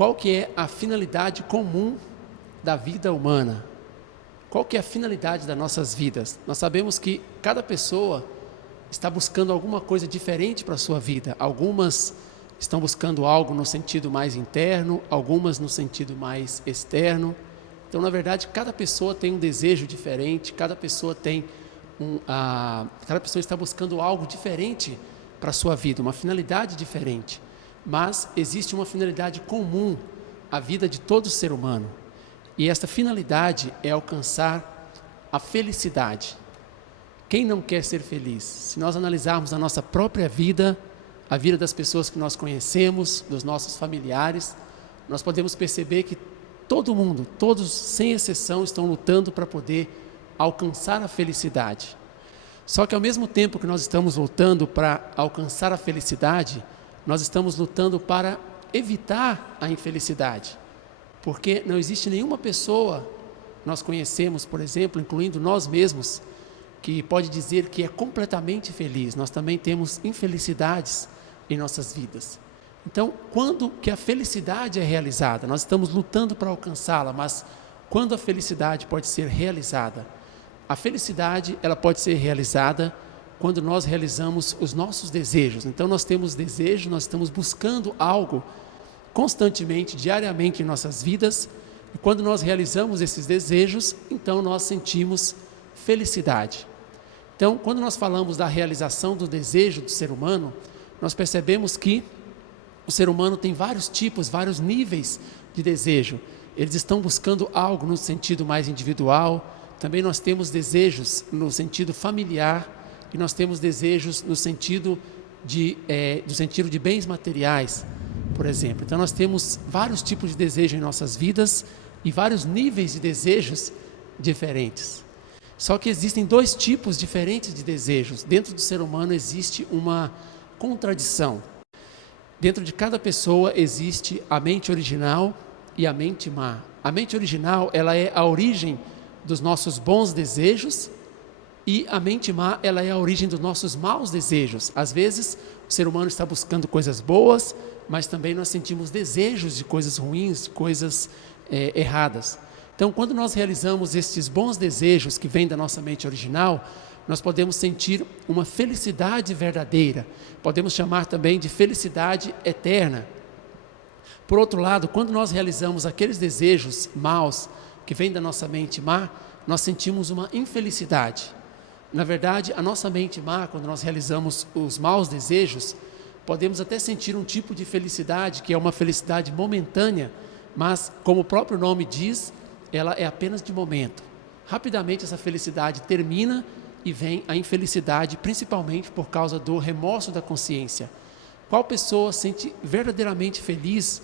qual que é a finalidade comum da vida humana? Qual que é a finalidade das nossas vidas? Nós sabemos que cada pessoa está buscando alguma coisa diferente para a sua vida. Algumas estão buscando algo no sentido mais interno, algumas no sentido mais externo. Então, na verdade, cada pessoa tem um desejo diferente, cada pessoa está buscando algo diferente para a sua vida, uma finalidade diferente. Mas existe uma finalidade comum à vida de todo ser humano. E esta finalidade é alcançar a felicidade. Quem não quer ser feliz? Se nós analisarmos a nossa própria vida, a vida das pessoas que nós conhecemos, dos nossos familiares, nós podemos perceber que todo mundo, todos sem exceção, estão lutando para poder alcançar a felicidade. Só que ao mesmo tempo que nós estamos lutando para alcançar a felicidade, nós estamos lutando para evitar a infelicidade. Porque não existe nenhuma pessoa que nós conhecemos, por exemplo, incluindo nós mesmos, que pode dizer que é completamente feliz. Nós também temos infelicidades em nossas vidas. Então, quando que a felicidade é realizada? Nós estamos lutando para alcançá-la, mas quando a felicidade pode ser realizada? A felicidade, ela pode ser realizada quando nós realizamos os nossos desejos. Então, nós temos desejos, nós estamos buscando algo constantemente, diariamente em nossas vidas, e quando nós realizamos esses desejos, então nós sentimos felicidade. Então, quando nós falamos da realização do desejo do ser humano, nós percebemos que o ser humano tem vários tipos, vários níveis de desejo. Eles estão buscando algo no sentido mais individual, também nós temos desejos no sentido familiar, e nós temos desejos no sentido de bens materiais, por exemplo. Então nós temos vários tipos de desejo em nossas vidas e vários níveis de desejos diferentes. Só que existem dois tipos diferentes de desejos. Dentro do ser humano existe uma contradição. Dentro de cada pessoa existe a mente original e a mente má. A mente original, ela é a origem dos nossos bons desejos, e a mente má, ela é a origem dos nossos maus desejos. Às vezes, o ser humano está buscando coisas boas, mas também nós sentimos desejos de coisas ruins, de coisas erradas. Então, quando nós realizamos estes bons desejos que vêm da nossa mente original, nós podemos sentir uma felicidade verdadeira. Podemos chamar também de felicidade eterna. Por outro lado, quando nós realizamos aqueles desejos maus que vêm da nossa mente má, nós sentimos uma infelicidade. Na verdade, a nossa mente má, quando nós realizamos os maus desejos, podemos até sentir um tipo de felicidade, que é uma felicidade momentânea, mas, como o próprio nome diz, ela é apenas de momento. Rapidamente essa felicidade termina e vem a infelicidade, principalmente por causa do remorso da consciência. Qual pessoa sente verdadeiramente feliz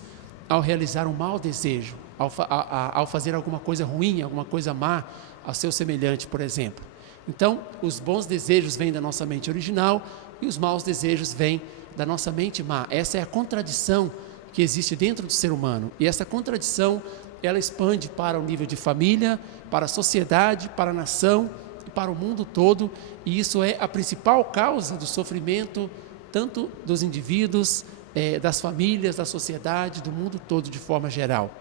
ao realizar um mau desejo, ao fazer alguma coisa ruim, alguma coisa má ao seu semelhante, por exemplo? Então, os bons desejos vêm da nossa mente original e os maus desejos vêm da nossa mente má. Essa é a contradição que existe dentro do ser humano. E essa contradição, ela expande para o nível de família, para a sociedade, para a nação e para o mundo todo. E isso é a principal causa do sofrimento, tanto dos indivíduos, das famílias, da sociedade, do mundo todo de forma geral.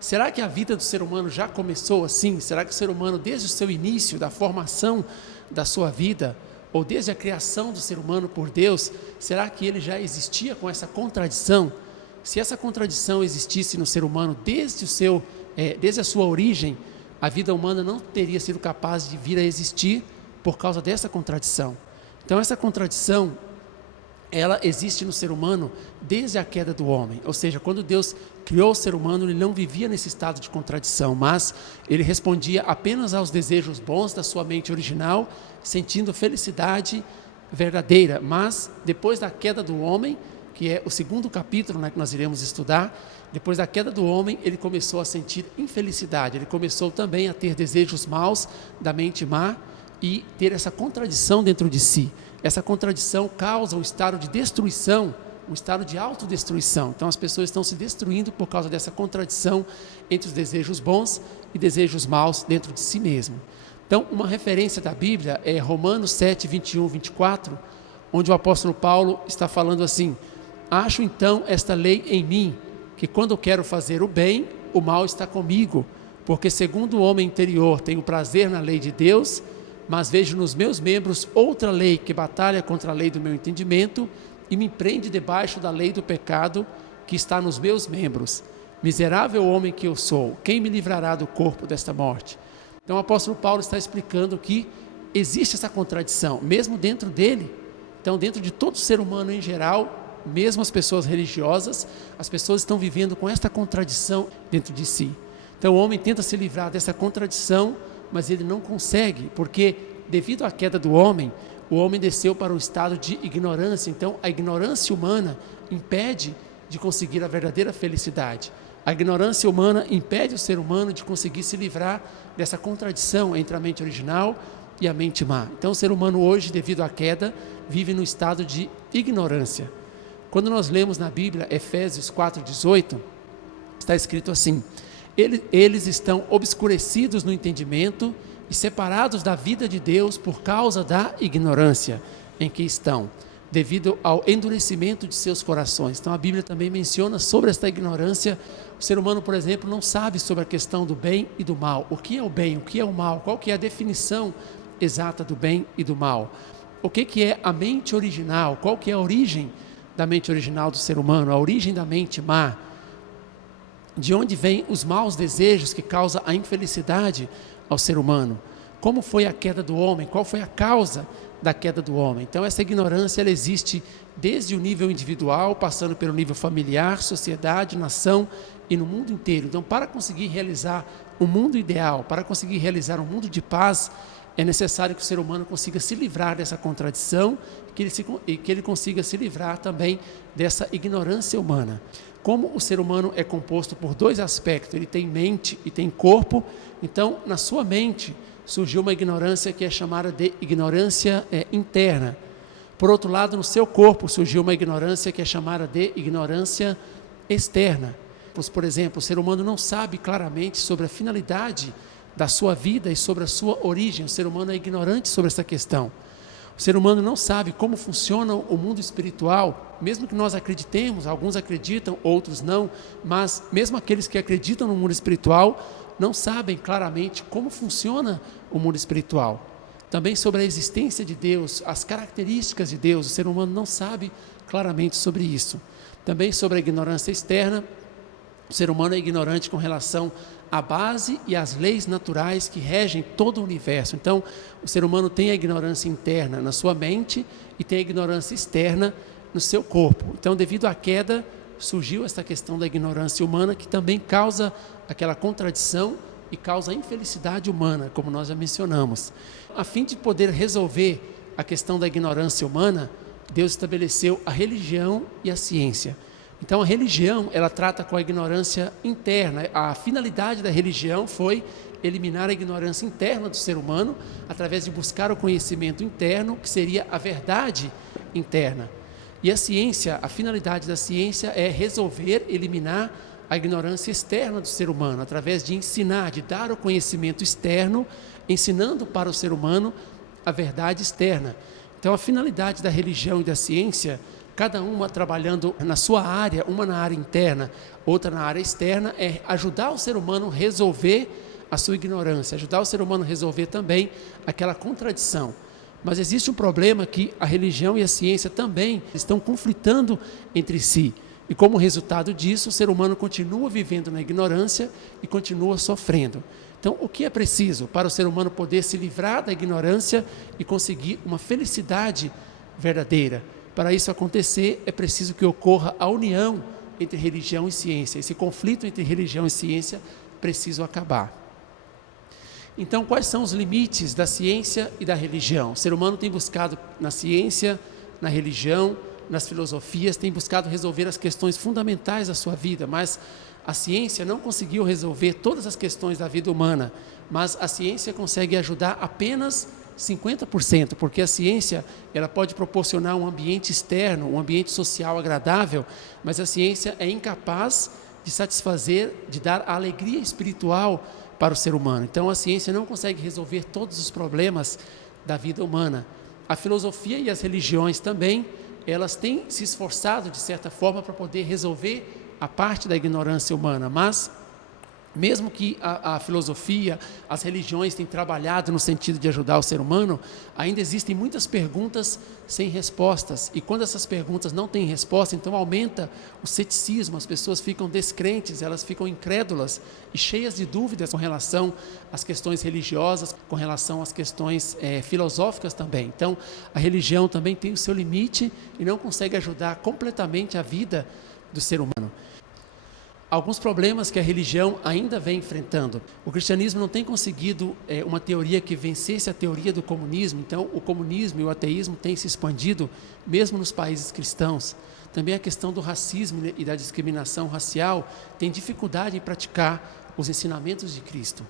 Será que a vida do ser humano já começou assim? Será que o ser humano, desde o seu início, da formação da sua vida, ou desde a criação do ser humano por Deus, será que ele já existia com essa contradição? Se essa contradição existisse no ser humano desde a sua origem, a vida humana não teria sido capaz de vir a existir por causa dessa contradição. Então essa contradição, ela existe no ser humano desde a queda do homem. Ou seja, quando Deus criou o ser humano, ele não vivia nesse estado de contradição, mas ele respondia apenas aos desejos bons da sua mente original, sentindo felicidade verdadeira. Mas depois da queda do homem, que é o segundo capítulo, né, que nós iremos estudar, depois da queda do homem, ele começou a sentir infelicidade, ele começou também a ter desejos maus da mente má e ter essa contradição dentro de si. Essa contradição causa um estado de destruição, um estado de autodestruição. Então as pessoas estão se destruindo por causa dessa contradição entre os desejos bons e desejos maus dentro de si mesmo. Então uma referência da Bíblia é Romanos 7, 21, 24, onde o apóstolo Paulo está falando assim: acho então esta lei em mim, que quando eu quero fazer o bem, o mal está comigo, porque segundo o homem interior tenho prazer na lei de Deus, mas vejo nos meus membros outra lei que batalha contra a lei do meu entendimento e me prende debaixo da lei do pecado que está nos meus membros. Miserável homem que eu sou, quem me livrará do corpo desta morte? Então o apóstolo Paulo está explicando que existe essa contradição, mesmo dentro dele. Então, dentro de todo ser humano em geral, mesmo as pessoas religiosas, as pessoas estão vivendo com esta contradição dentro de si. Então o homem tenta se livrar dessa contradição, mas ele não consegue, porque devido à queda do homem, o homem desceu para um estado de ignorância. Então a ignorância humana impede de conseguir a verdadeira felicidade. A ignorância humana impede o ser humano de conseguir se livrar dessa contradição entre a mente original e a mente má. Então o ser humano hoje, devido à queda, vive no estado de ignorância. Quando nós lemos na Bíblia Efésios 4:18, está escrito assim: eles estão obscurecidos no entendimento e separados da vida de Deus por causa da ignorância em que estão, devido ao endurecimento de seus corações. Então a Bíblia também menciona sobre esta ignorância. O ser humano, por exemplo, não sabe sobre a questão do bem e do mal. O que é o bem, o que é o mal, qual que é a definição exata do bem e do mal. O que é a mente original, qual que é a origem da mente original do ser humano, a origem da mente má. De onde vêm os maus desejos que causam a infelicidade ao ser humano? Como foi a queda do homem? Qual foi a causa da queda do homem? Então essa ignorância ela existe desde o nível individual, passando pelo nível familiar, sociedade, nação e no mundo inteiro. Então, para conseguir realizar um mundo ideal, para conseguir realizar um mundo de paz, é necessário que o ser humano consiga se livrar dessa contradição e que ele consiga se livrar também dessa ignorância humana. Como o ser humano é composto por dois aspectos, ele tem mente e tem corpo, então na sua mente surgiu uma ignorância que é chamada de ignorância interna. Por outro lado, no seu corpo surgiu uma ignorância que é chamada de ignorância externa. Por exemplo, o ser humano não sabe claramente sobre a finalidade da sua vida e sobre a sua origem. O ser humano é ignorante sobre essa questão. O ser humano não sabe como funciona o mundo espiritual, mesmo que nós acreditemos, alguns acreditam, outros não, mas mesmo aqueles que acreditam no mundo espiritual não sabem claramente como funciona o mundo espiritual. Também sobre a existência de Deus, as características de Deus, o ser humano não sabe claramente sobre isso. Também sobre a ignorância externa, o ser humano é ignorante com relação à base e às leis naturais que regem todo o universo. Então, o ser humano tem a ignorância interna na sua mente e tem a ignorância externa no seu corpo. Então, devido à queda, surgiu essa questão da ignorância humana que também causa aquela contradição e causa a infelicidade humana, como nós já mencionamos. A fim de poder resolver a questão da ignorância humana, Deus estabeleceu a religião e a ciência. Então a religião, ela trata com a ignorância interna. A finalidade da religião foi eliminar a ignorância interna do ser humano através de buscar o conhecimento interno, que seria a verdade interna. E a ciência, a finalidade da ciência é resolver, eliminar a ignorância externa do ser humano, através de ensinar, de dar o conhecimento externo, ensinando para o ser humano a verdade externa. Então a finalidade da religião e da ciência, cada uma trabalhando na sua área, uma na área interna, outra na área externa, é ajudar o ser humano a resolver a sua ignorância, ajudar o ser humano a resolver também aquela contradição. Mas existe um problema que a religião e a ciência também estão conflitando entre si. E como resultado disso, o ser humano continua vivendo na ignorância e continua sofrendo. Então, o que é preciso para o ser humano poder se livrar da ignorância e conseguir uma felicidade verdadeira? Para isso acontecer, é preciso que ocorra a união entre religião e ciência. Esse conflito entre religião e ciência precisa acabar. Então, quais são os limites da ciência e da religião? O ser humano tem buscado na ciência, na religião, nas filosofias, tem buscado resolver as questões fundamentais da sua vida, mas a ciência não conseguiu resolver todas as questões da vida humana, mas a ciência consegue ajudar apenas 50%, porque a ciência ela pode proporcionar um ambiente externo, um ambiente social agradável, mas a ciência é incapaz de satisfazer, de dar a alegria espiritual para o ser humano. Então a ciência não consegue resolver todos os problemas da vida humana. A filosofia e as religiões também, elas têm se esforçado de certa forma para poder resolver a parte da ignorância humana, mas mesmo que a filosofia, as religiões tenham trabalhado no sentido de ajudar o ser humano, ainda existem muitas perguntas sem respostas. E quando essas perguntas não têm resposta, então aumenta o ceticismo, as pessoas ficam descrentes, elas ficam incrédulas e cheias de dúvidas com relação às questões religiosas, com relação às questões filosóficas também. Então, a religião também tem o seu limite e não consegue ajudar completamente a vida do ser humano. Alguns problemas que a religião ainda vem enfrentando. O cristianismo não tem conseguido uma teoria que vencesse a teoria do comunismo, então o comunismo e o ateísmo têm se expandido mesmo nos países cristãos. Também a questão do racismo e da discriminação racial tem dificuldade em praticar os ensinamentos de Cristo.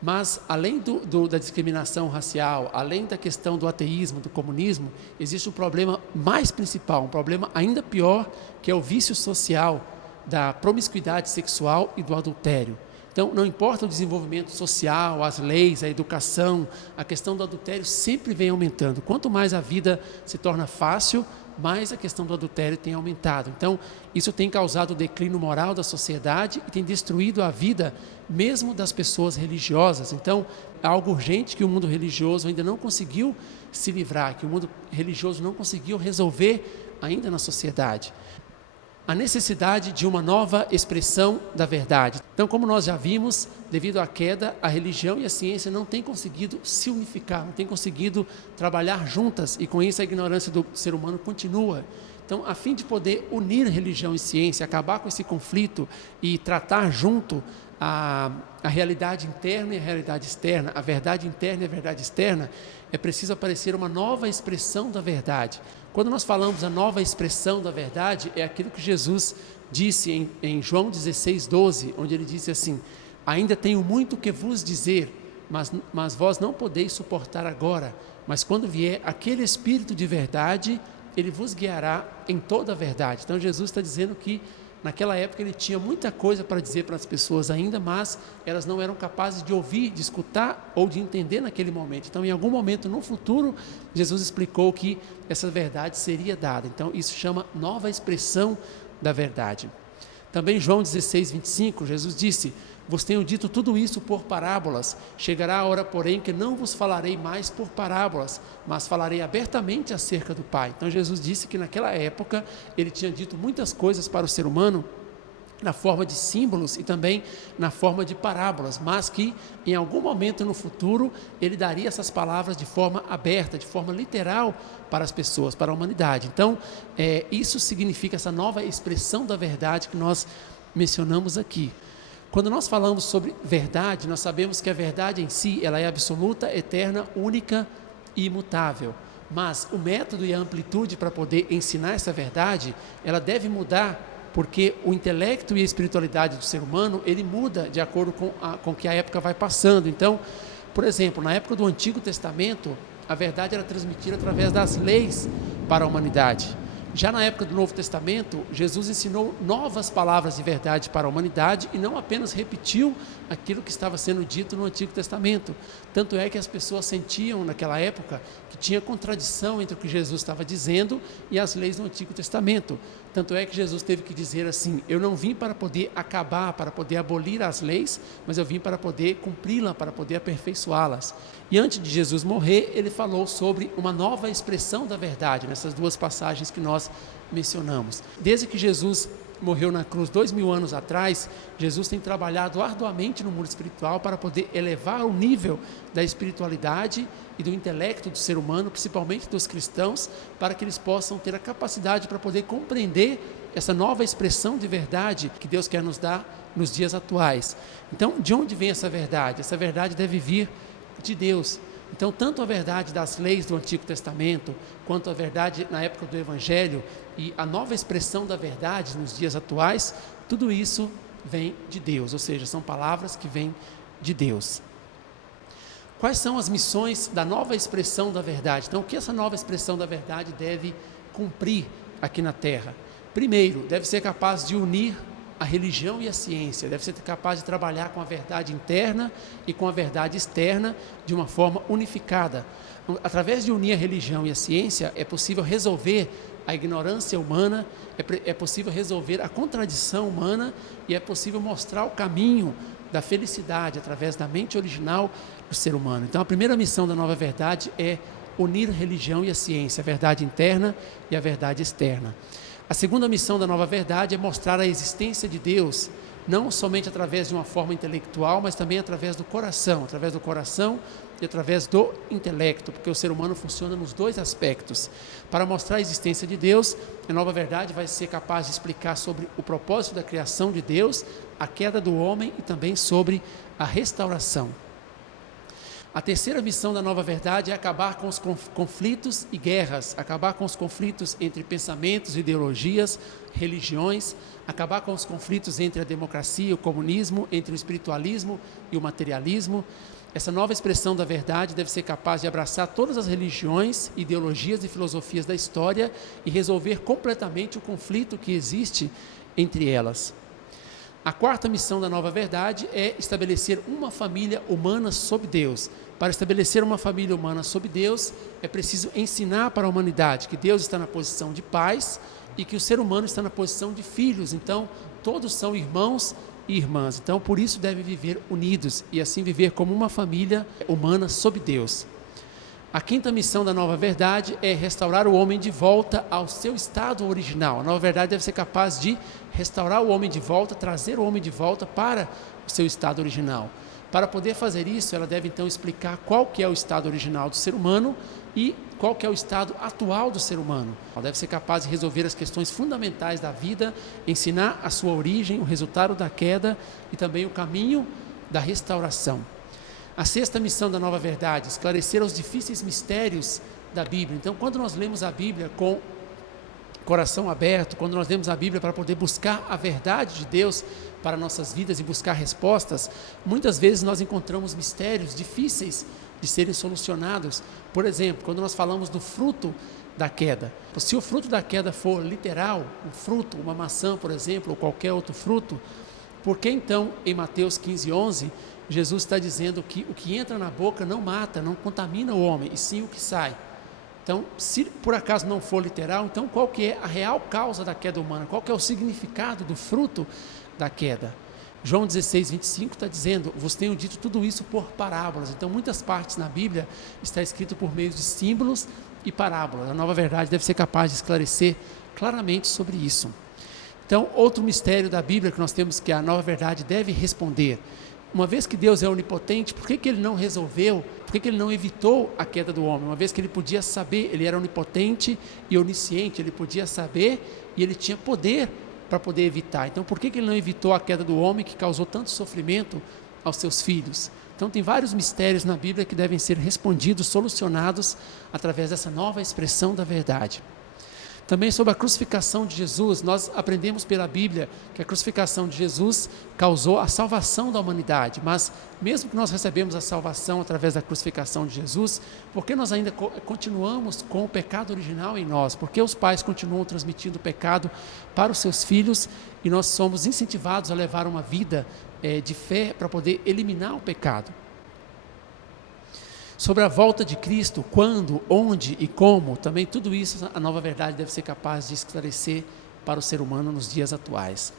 Mas, além da discriminação racial, além da questão do ateísmo, do comunismo, existe um problema mais principal, um problema ainda pior, que é o vício social da promiscuidade sexual e do adultério. Então, não importa o desenvolvimento social, as leis, a educação, a questão do adultério sempre vem aumentando. Quanto mais a vida se torna fácil, mais a questão do adultério tem aumentado. Então, isso tem causado o declínio moral da sociedade e tem destruído a vida mesmo das pessoas religiosas. Então, é algo urgente que o mundo religioso ainda não conseguiu se livrar, que o mundo religioso não conseguiu resolver ainda na sociedade. A necessidade de uma nova expressão da verdade. Então, como nós já vimos, devido à queda, a religião e a ciência não têm conseguido se unificar, não têm conseguido trabalhar juntas, e com isso a ignorância do ser humano continua. Então, a fim de poder unir religião e ciência, acabar com esse conflito e tratar junto a realidade interna e a realidade externa, a verdade interna e a verdade externa, é preciso aparecer uma nova expressão da verdade. Quando nós falamos a nova expressão da verdade, é aquilo que Jesus disse em João 16:12, onde ele disse assim: ainda tenho muito que vos dizer, mas vós não podeis suportar agora, mas quando vier aquele Espírito de verdade, ele vos guiará em toda a verdade. Então Jesus está dizendo que naquela época ele tinha muita coisa para dizer para as pessoas ainda, mas elas não eram capazes de ouvir, de escutar ou de entender naquele momento. Então, em algum momento no futuro, Jesus explicou que essa verdade seria dada. Então, isso chama nova expressão da verdade. Também João 16:25, Jesus disse: vos tenho dito tudo isso por parábolas. Chegará a hora, porém, que não vos falarei mais por parábolas, mas falarei abertamente acerca do Pai. Então Jesus disse que naquela época ele tinha dito muitas coisas para o ser humano na forma de símbolos e também na forma de parábolas, mas que em algum momento no futuro ele daria essas palavras de forma aberta, de forma literal para as pessoas, para a humanidade. Então, isso significa essa nova expressão da verdade que nós mencionamos aqui. Quando nós falamos sobre verdade, nós sabemos que a verdade em si, ela é absoluta, eterna, única e imutável. Mas o método e a amplitude para poder ensinar essa verdade, ela deve mudar, porque o intelecto e a espiritualidade do ser humano, ele muda de acordo com que a época vai passando. Então, por exemplo, na época do Antigo Testamento, a verdade era transmitida através das leis para a humanidade. Já na época do Novo Testamento, Jesus ensinou novas palavras de verdade para a humanidade e não apenas repetiu aquilo que estava sendo dito no Antigo Testamento. Tanto é que as pessoas sentiam naquela época que tinha contradição entre o que Jesus estava dizendo e as leis do Antigo Testamento. Tanto é que Jesus teve que dizer assim: eu não vim para poder acabar, para poder abolir as leis, mas eu vim para poder cumpri-las, para poder aperfeiçoá-las. E antes de Jesus morrer, ele falou sobre uma nova expressão da verdade, nessas duas passagens que nós mencionamos. Desde que Jesus morreu na cruz 2000 anos atrás, Jesus tem trabalhado arduamente no mundo espiritual para poder elevar o nível da espiritualidade e do intelecto do ser humano, principalmente dos cristãos, para que eles possam ter a capacidade para poder compreender essa nova expressão de verdade que Deus quer nos dar nos dias atuais. Então, de onde vem essa verdade? Essa verdade deve vir de Deus. Então, tanto a verdade das leis do Antigo Testamento, quanto a verdade na época do Evangelho e a nova expressão da verdade nos dias atuais, tudo isso vem de Deus, ou seja, são palavras que vêm de Deus. Quais são as missões da nova expressão da verdade? Então, o que essa nova expressão da verdade deve cumprir aqui na Terra? Primeiro, deve ser capaz de unir a religião e a ciência, deve ser capaz de trabalhar com a verdade interna e com a verdade externa de uma forma unificada. Através de unir a religião e a ciência, é possível resolver a ignorância humana, é possível resolver a contradição humana e é possível mostrar o caminho da felicidade através da mente original do ser humano. Então, a primeira missão da Nova Verdade é unir a religião e a ciência, a verdade interna e a verdade externa. A segunda missão da Nova Verdade é mostrar a existência de Deus, não somente através de uma forma intelectual, mas também através do coração e através do intelecto, porque o ser humano funciona nos dois aspectos. Para mostrar a existência de Deus, a Nova Verdade vai ser capaz de explicar sobre o propósito da criação de Deus, a queda do homem e também sobre a restauração. A terceira missão da Nova Verdade é acabar com os conflitos e guerras, acabar com os conflitos entre pensamentos, ideologias, religiões, acabar com os conflitos entre a democracia e o comunismo, entre o espiritualismo e o materialismo. Essa nova expressão da verdade deve ser capaz de abraçar todas as religiões, ideologias e filosofias da história e resolver completamente o conflito que existe entre elas. A quarta missão da Nova Verdade é estabelecer uma família humana sob Deus. Para estabelecer uma família humana sob Deus, é preciso ensinar para a humanidade que Deus está na posição de pais e que o ser humano está na posição de filhos. Então, todos são irmãos e irmãs. Então, por isso devem viver unidos e assim viver como uma família humana sob Deus. A quinta missão da Nova Verdade é restaurar o homem de volta ao seu estado original. A Nova Verdade deve ser capaz de restaurar o homem de volta, trazer o homem de volta para o seu estado original. Para poder fazer isso, ela deve então explicar qual que é o estado original do ser humano e qual que é o estado atual do ser humano. Ela deve ser capaz de resolver as questões fundamentais da vida, ensinar a sua origem, o resultado da queda e também o caminho da restauração. A sexta missão da Nova Verdade, esclarecer os difíceis mistérios da Bíblia. Então, quando nós lemos a Bíblia com coração aberto, quando nós lemos a Bíblia para poder buscar a verdade de Deus para nossas vidas e buscar respostas, muitas vezes nós encontramos mistérios difíceis de serem solucionados. Por exemplo, quando nós falamos do fruto da queda, se o fruto da queda for literal, um fruto, uma maçã, por exemplo, ou qualquer outro fruto, por que então, em Mateus 15:11, Jesus está dizendo que o que entra na boca não mata, não contamina o homem, e sim o que sai? Então, se por acaso não for literal, então qual que é a real causa da queda humana? Qual que é o significado do fruto da queda? João 16:25 está dizendo: vos tenho dito tudo isso por parábolas. Então, muitas partes na Bíblia está escrito por meio de símbolos e parábolas. A Nova Verdade deve ser capaz de esclarecer claramente sobre isso. Então, outro mistério da Bíblia que nós temos que a Nova Verdade deve responder: uma vez que Deus é onipotente, por que Ele não resolveu, por que Ele não evitou a queda do homem? Uma vez que Ele podia saber, Ele era onipotente e onisciente, Ele podia saber e Ele tinha poder para poder evitar. Então, por que Ele não evitou a queda do homem que causou tanto sofrimento aos seus filhos? Então, tem vários mistérios na Bíblia que devem ser respondidos, solucionados através dessa nova expressão da verdade. Também sobre a crucificação de Jesus, nós aprendemos pela Bíblia que a crucificação de Jesus causou a salvação da humanidade, mas mesmo que nós recebemos a salvação através da crucificação de Jesus, por que nós ainda continuamos com o pecado original em nós? Por que os pais continuam transmitindo o pecado para os seus filhos e nós somos incentivados a levar uma vida de fé para poder eliminar o pecado? Sobre a volta de Cristo, quando, onde e como, também tudo isso a Nova Verdade deve ser capaz de esclarecer para o ser humano nos dias atuais.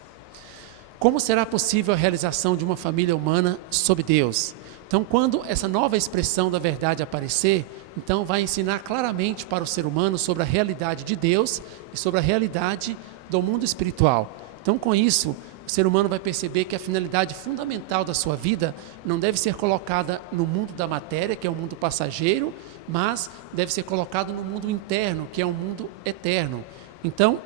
Como será possível a realização de uma família humana sob Deus? Então, quando essa nova expressão da verdade aparecer, então vai ensinar claramente para o ser humano sobre a realidade de Deus e sobre a realidade do mundo espiritual. Então, com isso, o ser humano vai perceber que a finalidade fundamental da sua vida não deve ser colocada no mundo da matéria, que é um mundo passageiro, mas deve ser colocado no mundo interno, que é um mundo eterno. Então,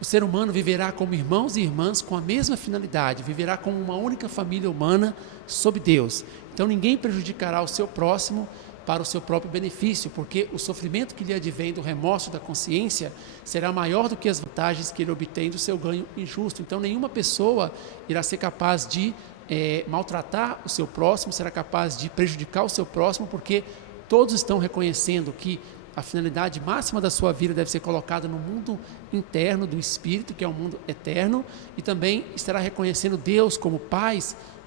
o ser humano viverá como irmãos e irmãs com a mesma finalidade, viverá como uma única família humana sob Deus. Então, ninguém prejudicará o seu próximo para o seu próprio benefício, porque o sofrimento que lhe advém do remorso da consciência será maior do que as vantagens que ele obtém do seu ganho injusto. Então, nenhuma pessoa irá ser capaz de maltratar o seu próximo, será capaz de prejudicar o seu próximo, porque todos estão reconhecendo que a finalidade máxima da sua vida deve ser colocada no mundo interno do Espírito, que é um mundo eterno, e também estará reconhecendo Deus como Pai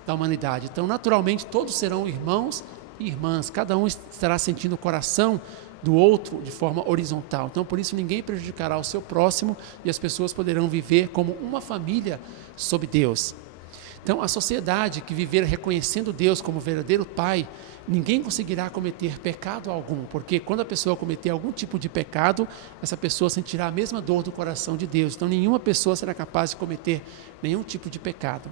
da humanidade. Então, naturalmente, todos serão irmãos e irmãs, cada um estará sentindo o coração do outro de forma horizontal. Então, por isso, ninguém prejudicará o seu próximo e as pessoas poderão viver como uma família sob Deus. Então, a sociedade que viver reconhecendo Deus como verdadeiro Pai, ninguém conseguirá cometer pecado algum, porque quando a pessoa cometer algum tipo de pecado, essa pessoa sentirá a mesma dor do coração de Deus. Então, nenhuma pessoa será capaz de cometer nenhum tipo de pecado.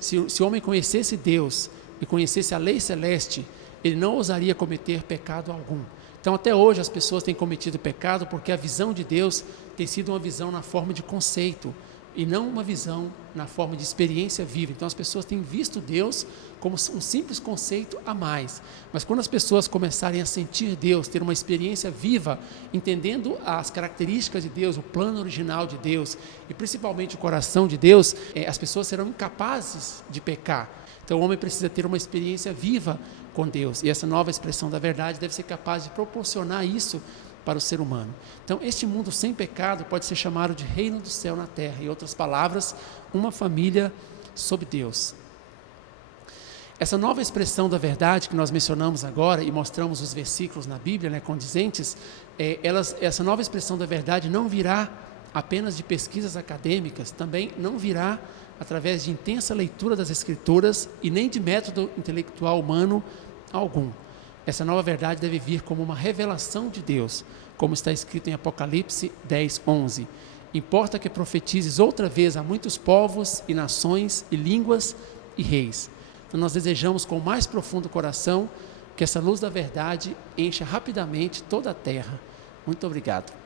Se o homem conhecesse Deus e conhecesse a lei celeste, ele não ousaria cometer pecado algum. Então, até hoje, as pessoas têm cometido pecado porque a visão de Deus tem sido uma visão na forma de conceito e não uma visão na forma de experiência viva. Então, as pessoas têm visto Deus como um simples conceito a mais. Mas quando as pessoas começarem a sentir Deus, ter uma experiência viva, entendendo as características de Deus, o plano original de Deus e principalmente o coração de Deus, as pessoas serão incapazes de pecar. Então, o homem precisa ter uma experiência viva com Deus. E essa nova expressão da verdade deve ser capaz de proporcionar isso para o ser humano. Então, este mundo sem pecado pode ser chamado de reino do céu na terra. Em outras palavras, uma família sob Deus. Essa nova expressão da verdade que nós mencionamos agora e mostramos os versículos na Bíblia, condizentes, essa nova expressão da verdade não virá apenas de pesquisas acadêmicas, também não virá através de intensa leitura das Escrituras e nem de método intelectual humano algum. Essa nova verdade deve vir como uma revelação de Deus, como está escrito em Apocalipse 10:11. Importa que profetizes outra vez a muitos povos e nações e línguas e reis. Então nós desejamos com o mais profundo coração que essa luz da verdade encha rapidamente toda a terra. Muito obrigado.